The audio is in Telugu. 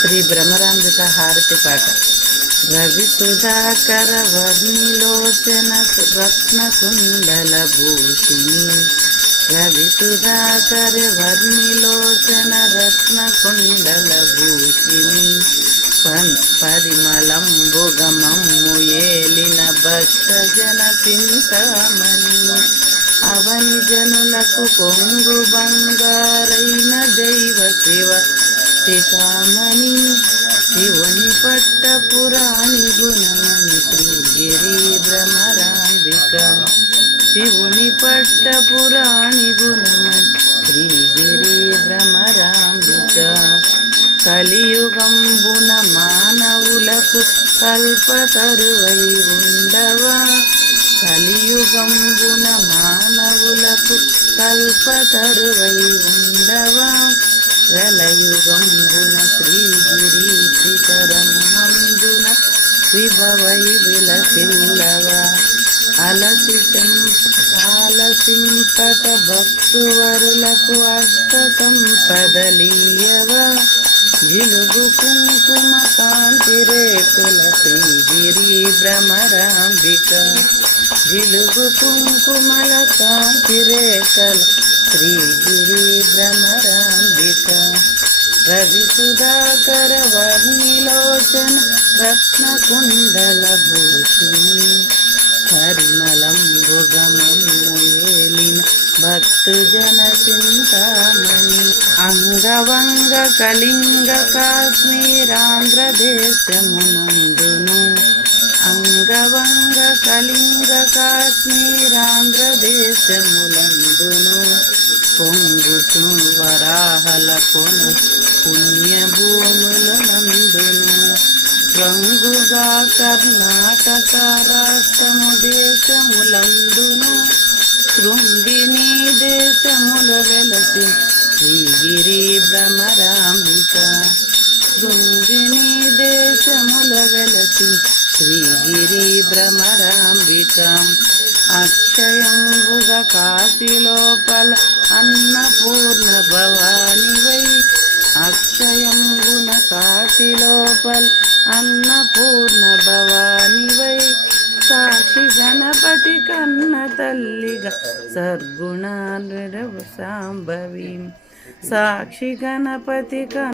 శ్రీ భ్రమరాంబిక హారతి పాట. రవి సుధాకర వర్ణిలోచన రత్న కుండల భూషిణి. రవి సుధాకర వర్ణిలోచన రత్న కుండల భూషిణి పరిమళంబుగమమ్ము ఏలిన భక్త జన చింతామణి. అవని జనులకు కొంగు బంగారైన దైవ శివ శిఖామణి శివుని పట్ట పురాణి గుణమణి శ్రీగిరి భ్రమరాంబిక శివుని పట్ట పురాణి గుణమణి శ్రీగిరి భ్రమరాంబిక కలియుగంబున మానవులకు కల్పతరువై ఉండవా? కలియుగంబున మానవులకు కల్పతరువై ఉండవా విభవై విలసిల్లవా అలసి ఆలసింపక భక్తువరులకు అష్ట సంపదలీయవా జిలుగు కుంకుమ కాంతి రేకుల శ్రీగిరి భ్రమరాంబిక. జిలుగు కుంకుమల కాంతి రేఖల శ్రీగిరి భ్రమరాంబిక. రవి సుధాకర వర్ణిలోచన రత్న కుండల భూషిణి ఏలిన భక్తు జన చింతామణి అంగవంగ కళింగ కాశ్మీరాంధ్రదేశమునందును. అంగవంగ కళింగ కాశ్మీరాంధ్రదేశములందును. పొంగుచు వరాహల కొను పుణ్యభూముల నందును రంగుగా కర్ణాటక రాష్ట్రము దేశములందును శృంగిని దేశముల వెలసి శ్రీగిరి భ్రమరాంబిక. శృంగిని దేశముల వెలసి శ్రీగిరి భ్రమరాంబిక. అక్షయంబుగ కాశీ లోపల అన్నపూర్ణ భవానివై అక్షయంబున కాశీ లోపల అన్నపూర్ణ భవానివై సాక్షి గణపతి కన్న తల్లిగా సర్గుణ సాంభవి. సాక్షి గణపతి కన్న